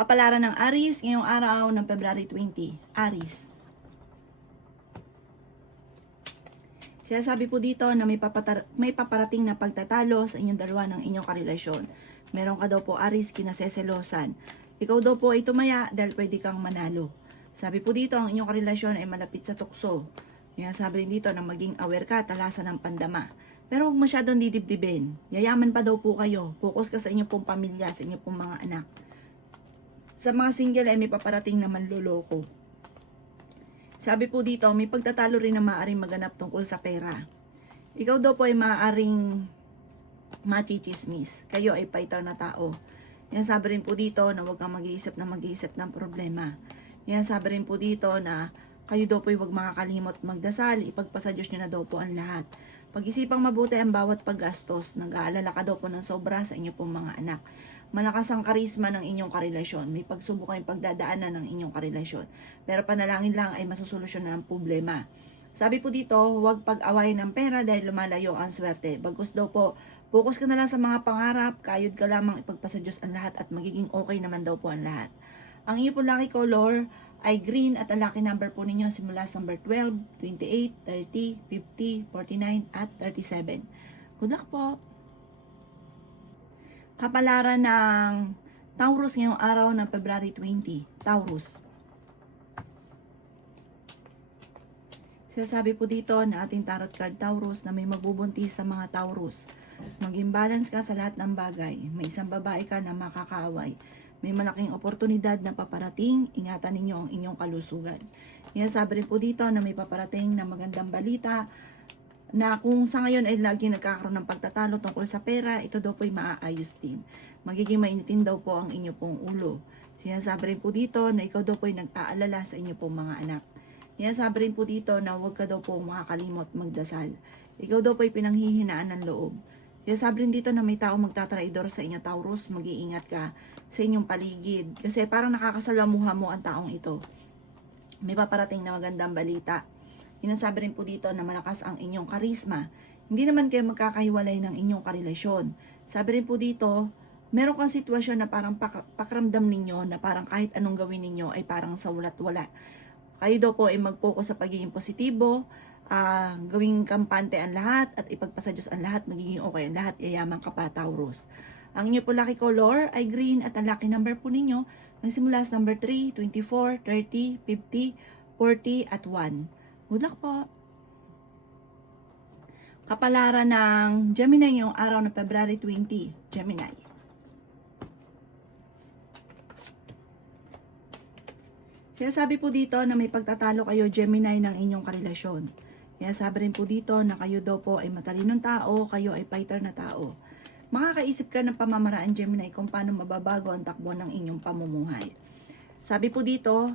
Kapalaran ng Aries ngayong araw ng February 20. Aries. Sinasabi po dito na may paparating na pagtatalo sa inyong dalawa ng inyong karelasyon. Meron ka daw po Aries kinaseselosan. Ikaw daw po ay tumaya dahil pwede kang manalo. Sabi po dito ang inyong karelasyon ay malapit sa tukso. Kaya sabi rin dito na maging aware ka, talasan ng pandama. Pero huwag masyadong didibdibin. Yayaman pa daw po kayo. Focus ka sa inyong pong pamilya, sa inyong pong mga anak. Sa mga single ay may paparating na manloloko. Sabi po dito, may pagtatalo rin na maaaring maganap tungkol sa pera. Ikaw daw po ay maaaring machichismis. Kayo ay fighter na tao. Yan sabi rin po dito na huwag kang mag-iisip ng problema. Yan sabi rin po dito na kayo daw po ay huwag makakalimot magdasal. Ipagpasa Diyos nyo na daw po ang lahat. Pag-isipang mabuti ang bawat paggastos. Nag-aalala ka daw po ng sobra sa inyo pong mga anak. Malakas ang karisma ng inyong karelasyon. May pagsubok kayong pagdadaanan ng inyong karelasyon. Pero panalangin lang ay masusolusyonan ang problema. Sabi po dito, huwag pag-away ng pera dahil lumalayo ang swerte. Bagkus daw po, focus ka na lang sa mga pangarap, kayod ka lamang ipagpasa Diyos ang lahat at magiging okay naman daw po ang lahat. Ang iyo po lucky color ay green at ang lucky number po ninyo simula sa number 12, 28, 30, 50, 49 at 37. Good luck po! Kapalaran ng Taurus ngayong araw ng February 20. Taurus. Sinasabi po dito na ating tarot card Taurus na may magbubuntis sa mga Taurus. Maging balance ka sa lahat ng bagay. May isang babae ka na makakaaway. May malaking oportunidad na paparating. Ingatan ninyo ang inyong kalusugan. Sinasabi rin po dito na may paparating na magandang balita na kung sa ngayon ay lagi nagkakaroon ng pagtatalo tungkol sa pera, ito daw po ay maaayos din. Magiging mainitin daw po ang inyo pong ulo. Sinasabi rin po dito na ikaw daw po ay nag-aalala sa inyo pong mga anak. Sinasabi rin po dito na huwag ka daw po makakalimot magdasal. Ikaw daw po ay pinanghihinaan ng loob. Sinasabi rin dito na may tao magtatraidor sa inyo Taurus, mag-iingat ka sa inyong paligid. Kasi parang nakakasalamuha mo ang taong ito. May paparating na magandang balita. Sinasabi rin po dito na malakas ang inyong karisma. Hindi naman kayo magkakahiwalay ng inyong karelasyon. Sabi rin po dito, meron kang sitwasyon na parang pakiramdam ninyo na parang kahit anong gawin ninyo ay parang sa walat-wala. Kayo daw po ay mag-focus sa pagiging positibo, gawing kampante ang lahat at ipagpasa Diyos ang lahat, magiging okay ang lahat, yayaman ka pa Taurus. Ang inyo po lucky color ay green at ang lucky number po ninyo nagsimula sa number 3, 24, 30, 50, 40 at 1. Good luck po! Kapalaran ng Gemini ngayong araw ng February 20. Gemini. Sinasabi po dito na may pagtatalo kayo Gemini ng inyong karelasyon. Sinasabi rin po dito na kayo daw po ay matalinong tao, kayo ay fighter na tao. Makakaisip ka ng pamamaraan Gemini kung paano mababago ang takbo ng inyong pamumuhay. Sabi po dito,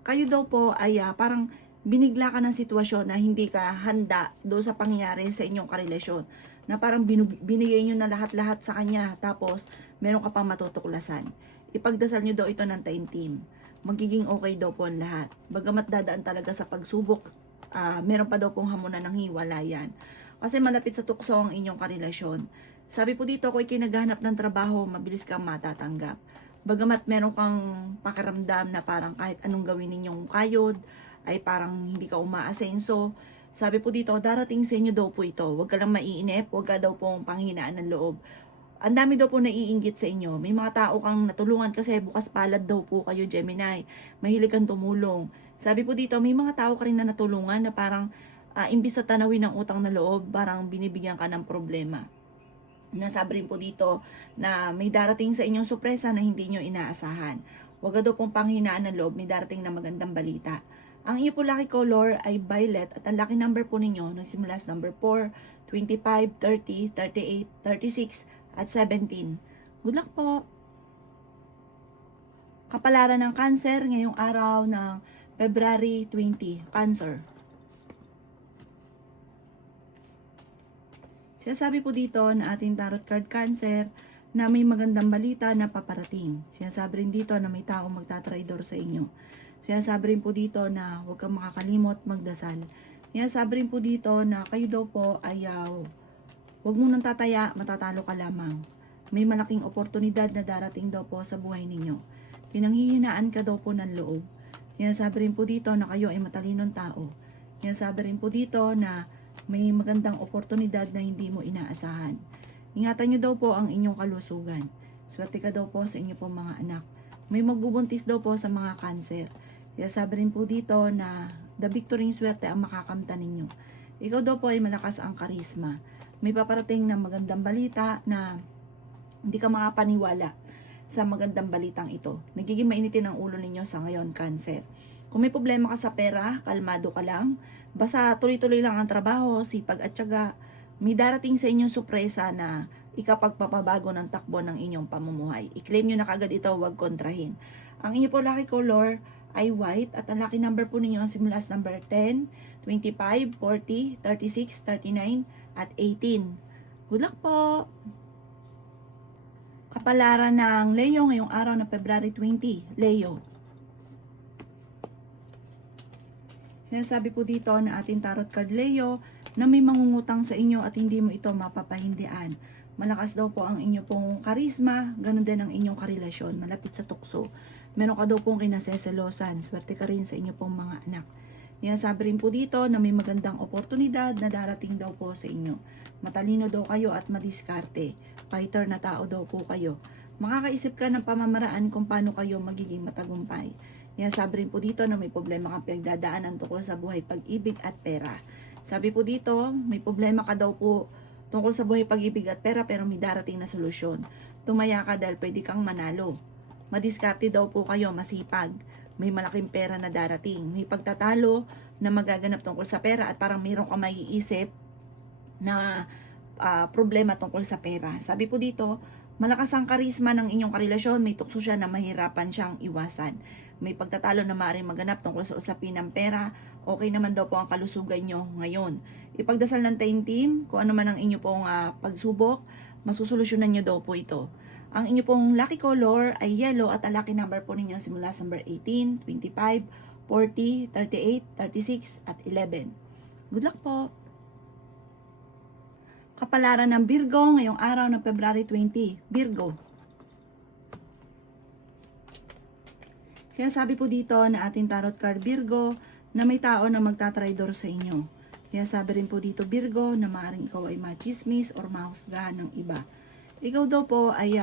kayo daw po ay parang binigla ka ng sitwasyon na hindi ka handa doon sa pangyayari sa inyong karelasyon. Na parang binigay nyo na lahat-lahat sa kanya tapos meron ka pang matutuklasan. Ipagdasal nyo daw ito ng taimtim. Magiging okay daw po ang lahat. Bagamat dadaan talaga sa pagsubok, meron pa daw pong hamunan ng hiwalayan. Kasi malapit sa tukso ang inyong karelasyon. Sabi po dito, kung kinaghanap ng trabaho, mabilis kang matatanggap. Bagamat meron kang pakiramdam na parang kahit anong gawin ninyong kayod, ay parang hindi ka umaasenso. Sabi po dito, darating sa inyo daw po ito. Huwag ka lang maiinip, huwag ka daw pong panghinaan ng loob. Ang dami daw po naiinggit sa inyo. May mga tao kang natulungan kasi bukas palad daw po kayo Gemini. Mahilig kang tumulong. Sabi po dito, may mga tao ka rin na natulungan na parang imbis na tanawin ng utang na loob, parang binibigyan ka ng problema. Nasabi rin po dito na may darating sa inyong sorpresa na hindi nyo inaasahan. Huwag ka daw pong panghinaan ng loob, may darating na magandang balita. Ang iyo po lucky color ay violet at ang lucky number po ninyo nagsimula sa number 4, 25, 30, 38, 36 at 17. Good luck po! Kapalaran ng Cancer ngayong araw ng February 20. Cancer. Sinasabi po dito na ating tarot card Cancer na may magandang balita na paparating. Sinasabi rin dito na may taong magtatraidor sa inyo. Sinasabi rin po dito na huwag kang makakalimot magdasal. Sinasabi rin po dito na kayo daw po ay huwag mo nang tataya, matatalo ka lamang. May malaking oportunidad na darating daw po sa buhay ninyo. Pinanghihinaan ka daw po ng loob. Sinasabi rin po dito na kayo ay matalinong tao. Sinasabi rin po dito na may magandang oportunidad na hindi mo inaasahan. Ingatan nyo daw po ang inyong kalusugan. Swerte ka daw po sa inyo pong mga anak. May magbubuntis daw po sa mga cancer. Sinasabi rin po dito na the victory swerte ang makakamtan ninyo. Ikaw daw po ay malakas ang karisma. May paparating na magandang balita na hindi ka makapaniwala sa magandang balitang ito. Nagiging mainitin ang ulo ninyo sa ngayon, Cancer. Kung may problema ka sa pera, kalmado ka lang. Basta tuloy-tuloy lang ang trabaho, sipag at tiyaga. May darating sa inyong sorpresa na ikapagpapabago ng takbo ng inyong pamumuhay. I-claim nyo na kagad ito, huwag kontrahin. Ang inyo po lucky color ay white at ang lucky number po ninyo ang simula sa number 10, 25, 40, 36, 39 at 18. Good luck po! Kapalaran ng Leo ngayong araw ng February 20, Leo. Sinasabi po dito na ating tarot card Leo na may mangungutang sa inyo at hindi mo ito mapapahindian. Malakas daw po ang inyo pong karisma, ganun din ang inyong karelasyon, malapit sa tukso. Meron ka daw pong kinaseselosan, swerte ka rin sa inyo pong mga anak. Sinasabi rin po dito na may magandang oportunidad na darating daw po sa inyo. Matalino daw kayo at madiskarte. Fighter na tao daw po kayo. Makakaisip ka ng pamamaraan kung paano kayo magiging matagumpay. Sabi rin po dito na may problema kang pinagdadaanan tungkol sa buhay, pag-ibig at pera. Sabi po dito, may problema ka daw po tungkol sa buhay, pag-ibig at pera pero may darating na solusyon. Tumaya ka dahil pwede kang manalo. Madiskarte daw po kayo, masipag. May malaking pera na darating. May pagtatalo na magaganap tungkol sa pera at parang mayroon ka maiisip na problema tungkol sa pera. Sabi po dito, malakas ang karisma ng inyong karelasyon, may tukso siya na mahirapan siyang iwasan. May pagtatalo na maaaring maganap tungkol sa usapin ng pera, okay naman daw po ang kalusugan nyo ngayon. Ipagdasal ng team, kung ano man ang inyo pong pagsubok, masusolusyonan nyo daw po ito. Ang inyo pong lucky color ay yellow at ang lucky number po ninyo simula sa number 18, 25, 40, 38, 36 at 11. Good luck po! Kapalaran ng Virgo ngayong araw ng February 20. Virgo. Sinasabi po dito na ating tarot card Virgo na may tao na magtatraidor sa inyo. Sinasabi rin po dito Virgo na maaaring ikaw ay machismis or mahusgahan ng iba. Ikaw daw po ay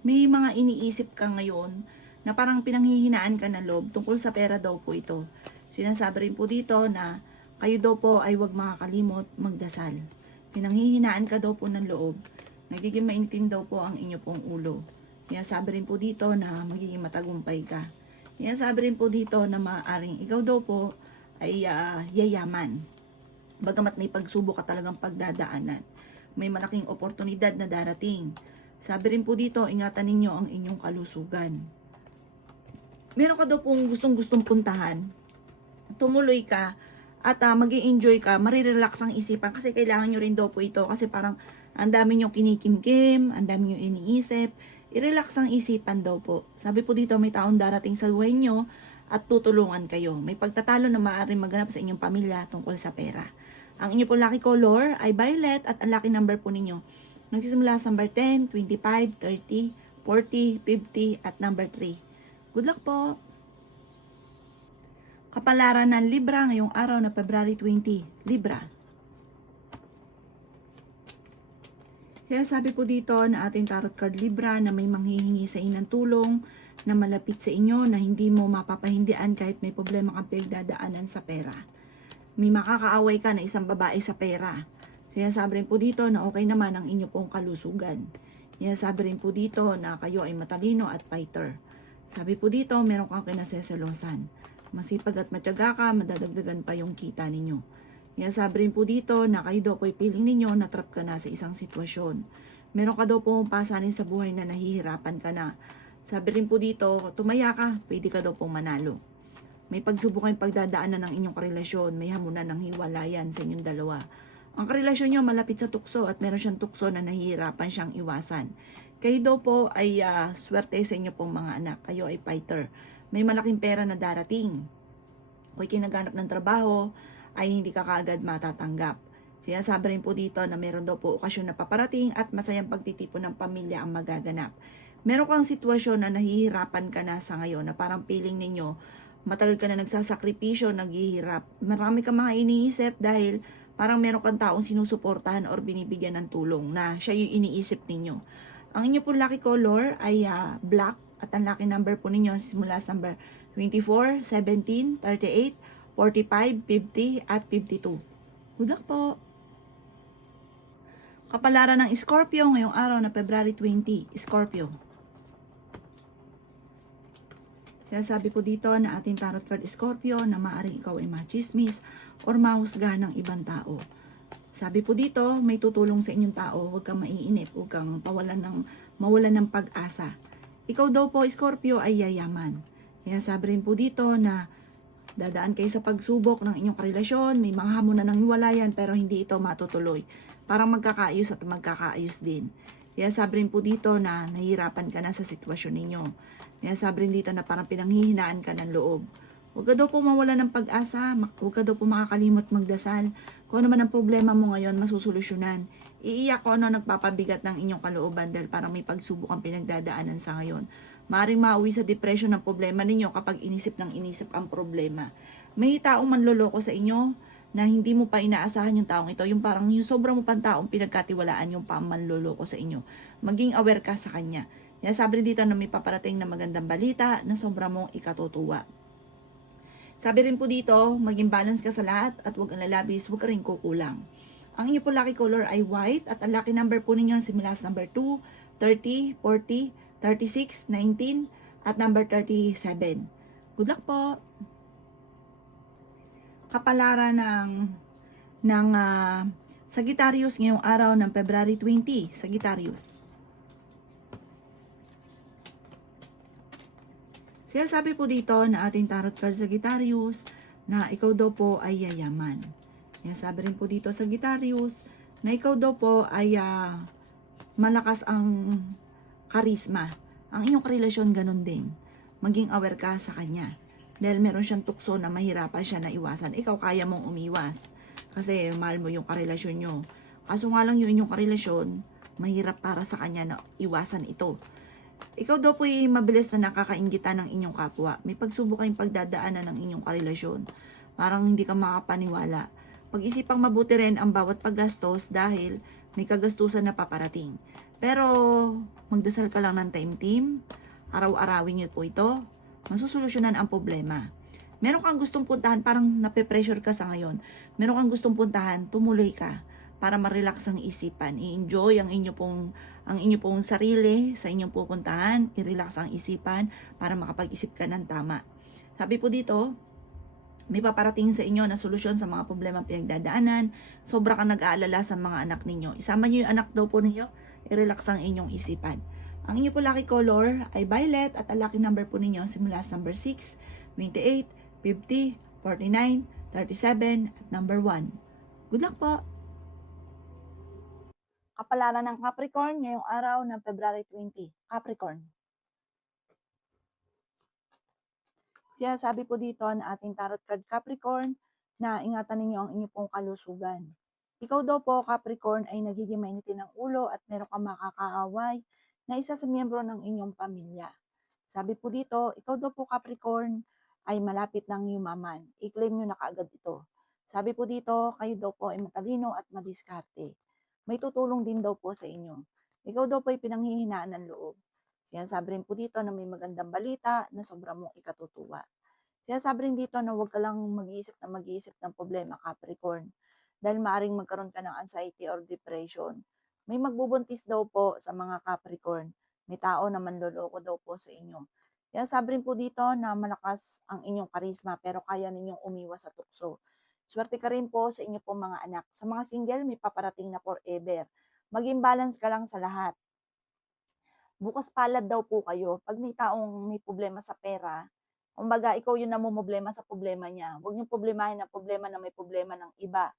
may mga iniisip ka ngayon na parang pinanghihinaan ka na loob tungkol sa pera daw po ito. Sinasabi rin po dito na kayo daw po ay huwag makakalimot magdasal. Pinanghihinaan ka daw po ng loob. Nagiging mainitin daw po ang inyo pong ulo. Sabi rin po dito na magiging matagumpay ka. Sabi rin po dito na maaaring ikaw daw po ay yayaman. Bagamat may pagsubok ka talagang pagdadaanan. May malaking oportunidad na darating. Sabi rin po dito, ingatan ninyo ang inyong kalusugan. Meron ka daw pong gustong-gustong puntahan. Tumuloy ka. At mag-i-enjoy ka, marirelax ang isipan kasi kailangan nyo rin daw po ito kasi parang ang dami nyo kinikimkim, ang dami nyo iniisip, i-relax ang isipan daw po. Sabi po dito may taong darating sa buhay nyo at tutulungan kayo. May pagtatalo na maaaring maganap sa inyong pamilya tungkol sa pera. Ang inyo po lucky color ay violet at ang lucky number po ninyo nagsisimula sa number 10, 25, 30, 40, 50 at number 3. Good luck po! Kapalaran ng Libra ngayong araw na February 20, Libra. Sabi po dito na ating tarot card Libra na may manghihingi sa inyo ng tulong na malapit sa inyo na hindi mo mapapahindian kahit may problema kang pinagdadaanan sa pera. May makakaaway ka na isang babae sa pera. Sabi rin po dito na okay naman ang inyo pong kalusugan. Sabi rin po dito na kayo ay matalino at fighter. Sabi po dito meron kang kinaseselosan. Masipag at matyaga ka, madadagdagan pa yung kita ninyo. Sabi rin po dito na kayo daw po feeling ninyo na trap ka na sa isang sitwasyon. Meron ka daw pong pasanin sa buhay na nahihirapan ka na. Sabi rin po dito, tumaya ka, pwede ka daw pong manalo. May pagsubok kayong pagdadaanan ng inyong karelasyon, may hamunan ng hiwalayan sa inyong dalawa. Ang karelasyon nyo malapit sa tukso at meron siyang tukso na nahihirapan siyang iwasan. Kayo daw po ay swerte sa inyo pong mga anak. Kayo ay fighter. May malaking pera na darating. Kung kinaganap ng trabaho, ay hindi ka kaagad matatanggap. Sinasabi rin po dito na meron daw po okasyon na paparating at masayang pagtitipon ng pamilya ang magaganap. Meron kang sitwasyon na nahihirapan ka na sa ngayon na parang feeling ninyo, matagal ka na nagsasakripisyo, naghihirap. Marami kang mga iniisip dahil parang meron kang taong sinusuportahan or binibigyan ng tulong na siya yung iniisip ninyo. Ang inyo pong lucky color ay black at ang lucky number po ninyo simula sa number 24, 17, 38, 45, 50 at 52. Good luck po! Kapalaran ng Scorpio ngayong araw na February 20, Scorpio. Sabi po dito na ating tarot card Scorpio na maaaring ikaw ay machismis or mahusga ng ibang tao. Sabi po dito, may tutulong sa inyong tao, huwag kang maiinip, huwag kang mawalan ng pag-asa. Ikaw daw po Scorpio ay yayaman. Kaya sabi rin po dito na dadaan kayo sa pagsubok ng inyong karelasyon, may mga hamon na ng hiwalayan pero hindi ito matutuloy. Parang magkakaayos at magkakaayos din. Kaya sabi rin po dito na nahihirapan ka na sa sitwasyon ninyo. Kaya sabi rin dito na parang pinanghihinaan ka ng loob. Huwag ka daw po mawala ng pag-asa, huwag ka daw po makakalimot magdasal. Kung ano man ang problema mo ngayon, masusolusyonan. Iiyak ko ano nagpapabigat ng inyong kalooban dahil parang may pagsubok ang pinagdadaanan sa ngayon. Maaring mauwi sa depression ng problema ninyo kapag inisip ng inisip ang problema. May taong manloloko sa inyo na hindi mo pa inaasahan yung taong ito, yung parang yung sobrang mo pang taong pinagkatiwalaan yung manloloko sa inyo. Maging aware ka sa kanya. Kaya sabi rin dito na may paparating na magandang balita na sobrang mong ikatutuwa. Sabi rin po dito, maging balance ka sa lahat at huwag ang lalabis, huwag ka rin kukulang. Ang inyo po lucky color ay white at ang lucky number po ninyo simula sa number 2, 30, 40, 36, 19 at number 37. Good luck po! Kapalaran ng Sagittarius ngayong araw ng February 20, Sagittarius. Sabi po dito na ating tarot card Sagittarius na ikaw daw po ay yayaman. Sabi rin po dito Sagittarius na ikaw daw po ay malakas ang karisma. Ang iyong karelasyon ganun din. Maging aware ka sa kanya. Dahil meron siyang tukso na mahirapan siya na iwasan. Ikaw kaya mong umiwas. Kasi mahal mo yung karelasyon nyo. Kaso nga lang yung inyong karelasyon, mahirap para sa kanya na iwasan ito. Ikaw daw po'y mabilis na nakakainggitan ng inyong kapwa. May pagsubok kayong pagdadaanan ng inyong karelasyon. Parang hindi ka makapaniwala. Pag-isipang mabuti rin ang bawat paggastos dahil may kagastusan na paparating. Pero magdasal ka lang ng time-team. Araw-arawin niyo po ito. Masusolusyonan ang problema. Meron kang gustong puntahan, parang nape-pressure ka sa ngayon. Meron kang gustong puntahan, tumuloy ka para ma-relax ang isipan. I-enjoy ang inyo pong sarili sa inyong pupuntahan, i-relax ang isipan para makapag-isip ka ng tama. Sabi po dito, may paparating sa inyo na solusyon sa mga problema pinagdadaanan. Sobra kang nag-aalala sa mga anak ninyo. Isama niyo yung anak daw po ninyo, i-relax ang inyong isipan. Ang inyo po lucky color ay violet at ang lucky number po ninyo simula sa number 6, 28, 50, 49, 37 at number 1. Good luck po! Kapalaran ng Capricorn ngayong araw ng February 20. Capricorn. Sabi po dito na ating tarot card Capricorn na ingatan ninyo ang inyong pong kalusugan. Ikaw daw po Capricorn ay nagiging mainitin ng ulo at meron kang makakaaway na isa sa miyembro ng inyong pamilya. Sabi po dito, ikaw daw po Capricorn ay malapit ng yumaman. I-claim nyo na kaagad ito. Sabi po dito, kayo daw po ay matalino at madiskarte. May tutulong din daw po sa inyo. Ikaw daw po ay pinanghihinaan ng loob. Sabi rin po dito na may magandang balita na sobrang mong ikatutuwa. Sabi rin dito na huwag ka lang mag-iisip ng problema, Capricorn. Dahil maaring magkaroon ka ng anxiety or depression. May magbubuntis daw po sa mga Capricorn. May tao na manloloko daw po sa inyo. Sabi rin po dito na malakas ang inyong karisma pero kaya ninyong umiwas sa tukso. Swerte ka rin po sa inyo pong mga anak. Sa mga single, may paparating na forever. Maging balance ka lang sa lahat. Bukas palad daw po kayo. Pag may taong may problema sa pera, kumbaga ikaw yung namumblema sa problema niya. Huwag niyong problemahin ang problema na may problema ng iba.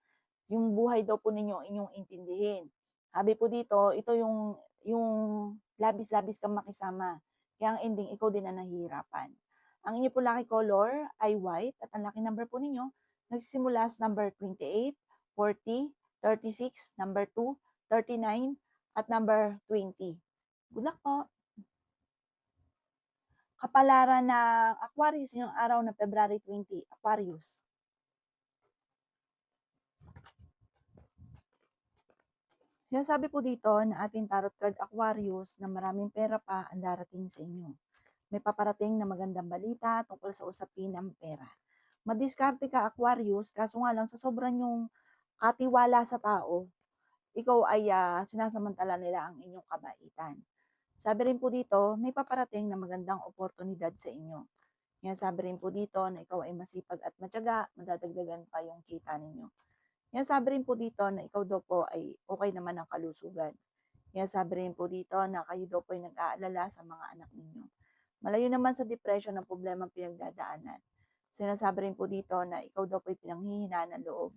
Yung buhay daw po ninyo inyong intindihin. Sabi po dito, ito yung labis-labis kang makisama. Kaya ang ending, ikaw din na nahihirapan. Ang inyo po lucky color ay white at ang lucky number po ninyo nagsisimula sa number 28, 40, 36, number 2, 39, at number 20. Good luck po! Kapalaran ng Aquarius ngayong araw na February 20, Aquarius. Sinasabi po dito na ating tarot card Aquarius na maraming pera pa ang darating sa inyo. May paparating na magandang balita tungkol sa usapin ng pera. Madiskarte ka Aquarius, kaso nga lang sa sobrang yung katiwala sa tao, ikaw ay sinasamantala nila ang inyong kabaitan. Sabi rin po dito, may paparating na magandang oportunidad sa inyo. Kaya sabi rin po dito na ikaw ay masipag at matyaga, madadagdagan pa yung kita ninyo. Kaya sabi rin po dito na ikaw daw po ay okay naman ang kalusugan. Kaya sabi rin po dito na kayo daw po ay nag-aalala sa mga anak ninyo. Malayo naman sa depression ng problema pinagdadaanan. Sinasabi rin po dito na ikaw daw po ay pinanghihinaan ng loob.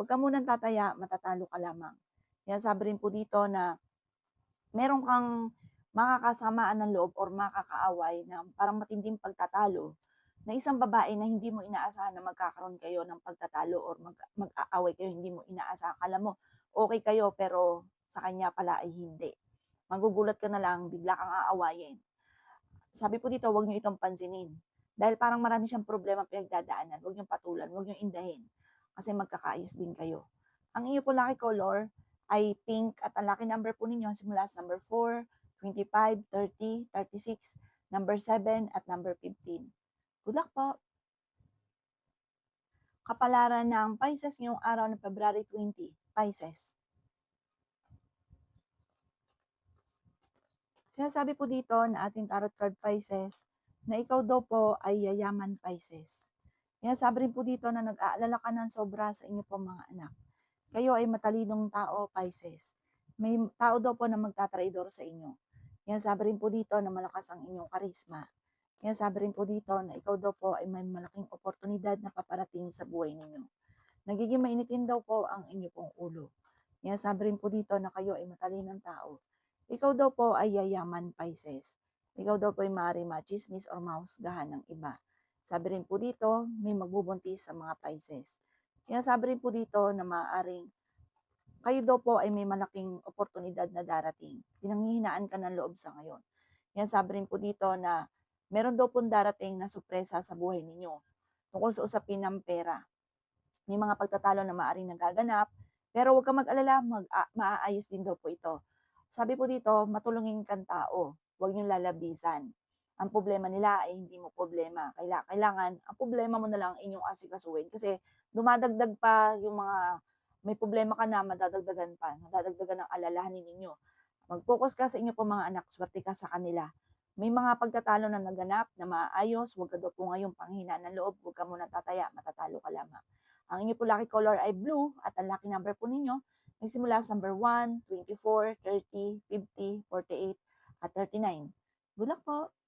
Huwag ka munang tataya, matatalo ka lamang. Kaya sabi rin po dito na meron kang makakasamaan ng loob or makakaaway na parang matinding pagtatalo na isang babae na hindi mo inaasahan na magkakaroon kayo ng pagtatalo or mag-aaway kayo, hindi mo inaasahan. Akala mo, okay kayo, pero sa kanya pala ay hindi. Magugulat ka na lang, bigla kang aawayin. Sabi po dito, huwag nyo itong pansinin. Dahil parang marami siyang problema pinagdadaanan, huwag nyo patulan, huwag nyo indahin. Kasi magkakaayos din kayo. Ang inyo po lucky color ay pink at ang lucky number po ninyo simula sa number 4, 25, 30, 36, number 7 at number 15. Good luck po! Kapalaran ng Pisces ngayong araw ng February 20, Pisces. Sinasabi po dito na ating tarot card Pisces na ikaw daw po ay yayaman Pisces. Sinasabi rin po dito na nag-aalala ka ng sobra sa inyo po mga anak. Kayo ay matalinong tao Pisces. May tao daw po na magtatraidor sa inyo. Sabi rin po dito na malakas ang inyong karisma. Sabi rin po dito na ikaw daw po ay may malaking oportunidad na paparating sa buhay ninyo. Nagiging mainitin daw po ang inyo pong ulo. Sabi rin po dito na kayo ay matalinong tao. Ikaw daw po ay yayaman Pisces. Ikaw daw po ay maaaring machismis or mahusgahan ng iba. Sabi rin po dito, may magbubuntis sa mga Pisces. Sabi rin po dito na maaaring kayo daw po ay may malaking oportunidad na darating. Pinanghihinaan ka ng loob sa ngayon. Sabi rin po dito na meron daw pong darating na sorpresa sa buhay ninyo tungkol sa usapin ng pera. May mga pagtatalo na maaaring nagaganap, pero huwag kang mag-alala, maaayos din daw po ito. Sabi po dito, matulungin kang tao, huwag niyong lalabisan. Ang problema nila ay hindi mo problema. Kailangan, ang problema mo na lang inyong asikasuhin kasi dumadagdag pa yung mga may problema ka na, madadagdagan pa, nadadagdagan ng alalahanin ninyo. Mag-focus ka sa inyo po mga anak, swerte ka sa kanila. May mga pagtatalo na naganap na maayos, huwag ka daw po ngayong panghinaan ng loob, huwag ka muna tataya, matatalo ka lamang. Ang inyo po lucky color ay blue at ang lucky number po ninyo ay simula sa number 1, 24, 30, 50, 48 at 39. Good luck po!